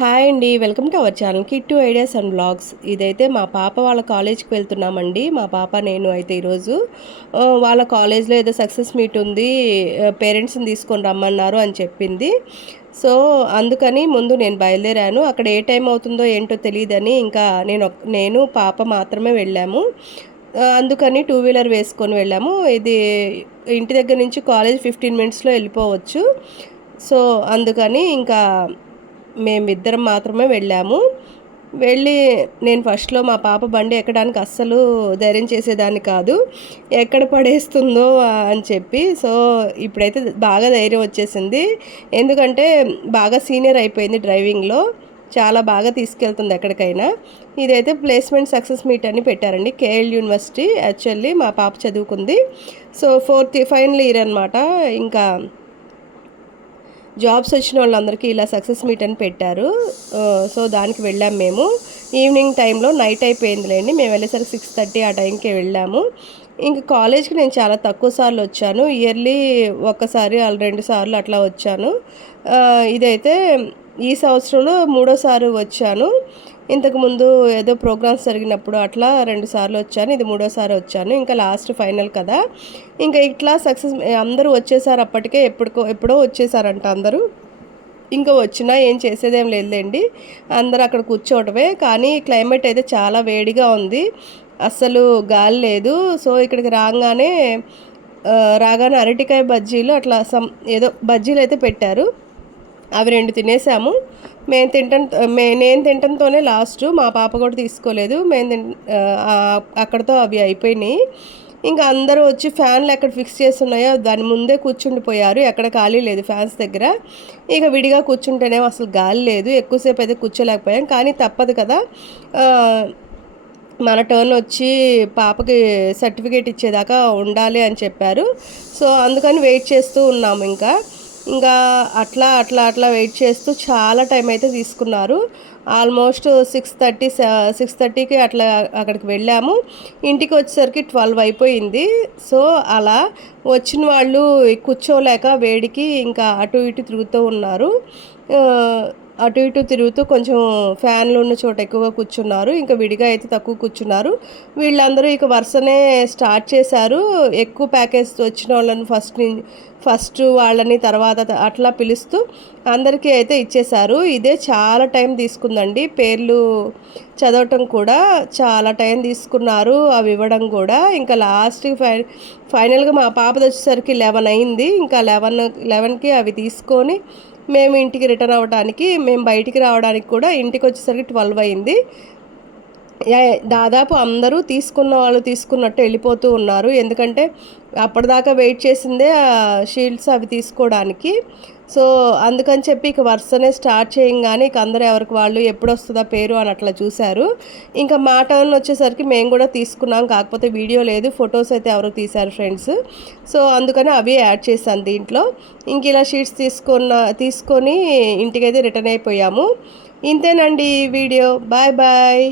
Hi అండి. Welcome to our channel Kittu ideas and blogs. ఇదైతే మా పాప వాళ్ళ కాలేజ్కి వెళ్తున్నామండి. మా పాప నేను అయితే ఈరోజు వాళ్ళ కాలేజ్లో ఏదో సక్సెస్ మీట్ ఉంది పేరెంట్స్ని తీసుకొని రమ్మన్నారు అని చెప్పింది. సో అందుకని ముందు నేను బయలుదేరాను. అక్కడ ఏ టైం అవుతుందో ఏంటో తెలియదని ఇంకా నేను నేను పాప మాత్రమే వెళ్ళాము. అందుకని టూ వీలర్ వేసుకొని వెళ్ళాము. ఇది ఇంటి దగ్గర నుంచి కాలేజ్ ఫిఫ్టీన్ మినిట్స్లో వెళ్ళిపోవచ్చు. సో అందుకని ఇంకా మేమిద్దరం మాత్రమే వెళ్ళాము. వెళ్ళి నేను ఫస్ట్లో మా పాప బండి ఎక్కడానికి అస్సలు ధైర్యం చేసేదాన్ని కాదు. ఎక్కడ పడేస్తుందో అని చెప్పి సో ఇప్పుడైతే బాగా ధైర్యం వచ్చేసింది. ఎందుకంటే బాగా సీనియర్ అయిపోయింది డ్రైవింగ్లో చాలా బాగా తీసుకెళ్తుంది ఎక్కడికైనా. ఇదైతే ప్లేస్మెంట్ సక్సెస్ మీట్ అని పెట్టారండి. కేఎల్ యూనివర్సిటీ యాక్చువల్లీ మా పాప చదువుకుంది. సో ఫోర్త్ ఫైనల్ ఇయర్ అనమాట ఇంకా జాబ్స్ వచ్చిన వాళ్ళందరికీ ఇలా సక్సెస్ మీట్ అని పెట్టారు. సో దానికి వెళ్ళాము మేము. ఈవినింగ్ టైంలో నైట్ అయిపోయిందిలేండి. మేము వెళ్ళేసరికి సిక్స్ థర్టీ ఆ టైంకి వెళ్ళాము. ఇంక కాలేజ్కి నేను చాలా తక్కువ సార్లు వచ్చాను. ఇయర్లీ ఒక్కసారి అలా రెండు సార్లు అట్లా వచ్చాను. ఇదైతే ఈ సంవత్సరంలో మూడోసారి వచ్చాను. ఇంతకుముందు ఏదో ప్రోగ్రామ్స్ జరిగినప్పుడు అట్లా రెండు సార్లు వచ్చాను ఇది మూడోసారి వచ్చాను ఇంకా లాస్ట్ ఫైనల్ కదా. ఇంకా ఇట్లా సక్సెస్ అందరూ వచ్చేసారు అప్పటికే ఎప్పుడుకో ఎప్పుడో వచ్చేసారంట అందరూ. ఇంకా వచ్చినా ఏం చేసేదేం లేదులేండి. అందరూ అక్కడ కూర్చోవటమే కానీ క్లైమేట్ అయితే చాలా వేడిగా ఉంది. అస్సలు గాలి లేదు. సో ఇక్కడికి రాగానే రాగానే అరటికాయ బజ్జీలు అట్లా సమ్ ఏదో బజ్జీలు అయితే పెట్టారు. అవి రెండు తినేసాము. మేము తింటం మే నేను తినటంతోనే లాస్ట్ మా పాప కూడా తీసుకోలేదు. మేము తిన్ అక్కడతో అవి అయిపోయినాయి. ఇంకా అందరూ వచ్చి ఫ్యాన్లు ఎక్కడ ఫిక్స్ చేస్తున్నాయో దాని ముందే కూర్చుండిపోయారు. ఎక్కడ ఖాళీ లేదు ఫ్యాన్స్ దగ్గర. ఇక విడిగా కూర్చుంటేనేమో అసలు గాలి లేదు. ఎక్కువసేపు అయితే కూర్చోలేకపోయాం. కానీ తప్పదు కదా. మన టర్న్ వచ్చి పాపకి సర్టిఫికేట్ ఇచ్చేదాకా ఉండాలి అని చెప్పారు. సో అందుకని వెయిట్ చేస్తూ ఉన్నాము ఇంకా. ఇంకా అట్లా అట్లా అట్లా వెయిట్ చేస్తూ చాలా టైం అయితే తీసుకున్నారు. ఆల్మోస్ట్ సిక్స్ థర్టీ సిక్స్ థర్టీకి అట్లా అక్కడికి వెళ్ళాము. ఇంటికి వచ్చేసరికి ట్వెల్వ్ అయిపోయింది. సో అలా వచ్చిన వాళ్ళు కూర్చోలేక వేడికి ఇంకా అటు ఇటు తిరుగుతూ ఉన్నారు. అటు ఇటు తిరుగుతూ కొంచెం ఫ్యాన్లు ఉన్న చోట ఎక్కువగా కూర్చున్నారు. ఇంకా విడిగా అయితే తక్కువ కూర్చున్నారు. వీళ్ళందరూ ఇక వరుసనే స్టార్ట్ చేశారు. ఎక్కువ ప్యాకేజ్ వచ్చిన వాళ్ళని ఫస్ట్ ఫస్ట్ వాళ్ళని తర్వాత అట్లా పిలుస్తూ అందరికీ అయితే ఇచ్చేశారు. ఇదే చాలా టైం తీసుకుందండి. పేర్లు చదవటం కూడా చాలా టైం తీసుకున్నారు. అవి ఇవ్వడం కూడా. ఇంకా లాస్ట్కి ఫై ఫైనల్గా మా పాపది వచ్చేసరికి లెవెన్ అయింది. ఇంకా లెవెన్ లెవెన్కి అవి తీసుకొని మేము ఇంటికి రిటర్న్ అవ్వడానికి మేము బయటికి రావడానికి కూడా ఇంటికి వచ్చేసరికి ట్వెల్వ్ అయింది. దాదాపు అందరూ తీసుకున్న వాళ్ళు తీసుకున్నట్టు వెళ్ళిపోతూ ఉన్నారు. ఎందుకంటే అప్పటిదాకా వెయిట్ చేసిందే షీల్డ్స్ అవి తీసుకోవడానికి. సో అందుకని చెప్పి ఇక వరుసనే స్టార్ట్ చేయంగానే ఇక అందరూ ఎవరికి వాళ్ళు ఎప్పుడు వస్తుందా పేరు అని అట్లా చూశారు. ఇంకా మా టర్న్ వచ్చేసరికి మేము కూడా తీసుకున్నాం. కాకపోతే వీడియో లేదు. ఫొటోస్ అయితే ఎవరో తీశారు ఫ్రెండ్స్. సో అందుకని అవి యాడ్ చేశాను దీంట్లో. ఇంక ఇలా షీట్స్ తీసుకున్న తీసుకొని ఇంటికైతే రిటర్న్ అయిపోయాము. ఇంతేనండి వీడియో. Bye bye.